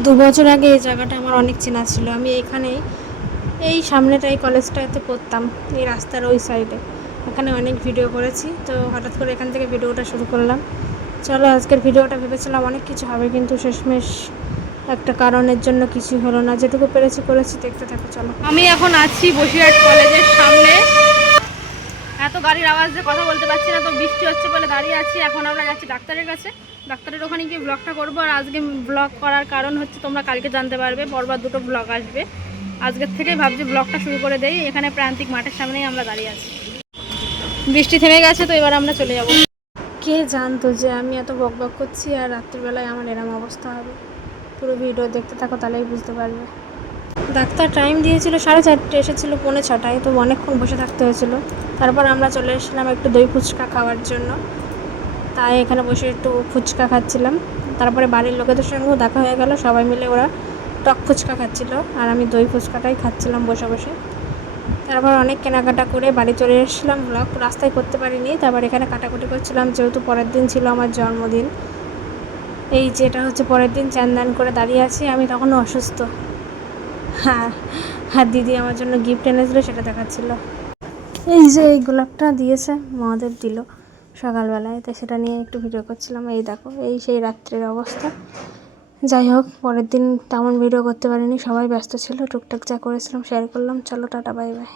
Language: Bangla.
2 বছর আগে এই জায়গাটা আমার অনেক চেনা ছিল। আমি এখানেই এই সামনেটা এই কলেজটাতে পড়তাম, এই রাস্তার ওই সাইডে। এখানে অনেক ভিডিও করেছি, তো হঠাৎ করে এখান থেকে ভিডিওটা শুরু করলাম। চলো আজকের ভিডিওটা ভেবেছিলাম অনেক কিছু হবে, কিন্তু শেষমেশ একটা কারণের জন্য কিছুই হলো না। যেটুকু পেরেছি করেছি, দেখতে থাকো চলো। আমি এখন আছি বসিরহাট কলেজের সামনে। এত গাড়ির আওয়াজ যে কথা বলতে পারছি না, তো বৃষ্টি হচ্ছে বলে দাঁড়িয়ে আছি। এখন আমরা যাচ্ছি ডাক্তারের কাছে, ডাক্তারের ওখানে গিয়ে ব্লগটা করবো। আর আজকে ব্লগ করার কারণ হচ্ছে, তোমরা কালকে জানতে পারবে, পরবার 2টো ব্লগ আসবে। আজকের থেকেই ভাবছি ব্লগটা শুরু করে দেই। এখানে প্রান্তিক মাঠের সামনেই আমরা দাঁড়িয়ে আছি। বৃষ্টি থেমে গেছে, তো এবার আমরা চলে যাব। কে জানতো যে আমি এত বক বক করছি আর রাত্রিবেলায় আমার এরম অবস্থা হবে। পুরো ভিডিও দেখতে থাকো, তাহলেই বুঝতে পারবে। ডাক্তার টাইম দিয়েছিল 4:30, এসেছিল 5:45, তো অনেকক্ষণ বসে থাকতে হয়েছিল। তারপর আমরা চলে এসেছিলাম একটু দই ফুচকা খাওয়ার জন্য। তাই এখানে বসে একটু ফুচকা খাচ্ছিলাম। তারপরে বাড়ির লোকেদের সঙ্গেও দেখা হয়ে গেল, সবাই মিলে ওরা টক ফুচকা খাচ্ছিল আর আমি দই ফুচকাটাই খাচ্ছিলাম বসে বসে। তারপর অনেক কেনাকাটা করে বাড়ি চলে এসেছিলাম। ব্লগ রাস্তায় করতে পারিনি, তারপর এখানে কাটাকুটি করছিলাম, যেহেতু পরের দিন ছিল আমার জন্মদিন। এই যেটা হচ্ছে পরের দিন, চান করে দাঁড়িয়ে আছি, আমি তখনও অসুস্থ। হ্যাঁ, আর দিদি আমার জন্য গিফট এনেছিল, সেটা দেখাচ্ছিল। এই যে এই গোলাপটা দিয়েছে, মহাদেব দিল সকালবেলায়, তো সেটা নিয়ে একটু ভিডিও করছিলাম। এই দেখো, এই সেই রাত্রের অবস্থা। যাই হোক, পরের দিন তেমন ভিডিও করতে পারিনি, সবাই ব্যস্ত ছিল। টুকটাক যা করেছিলাম শেয়ার করলাম। চলো টাটা, বাই বাই।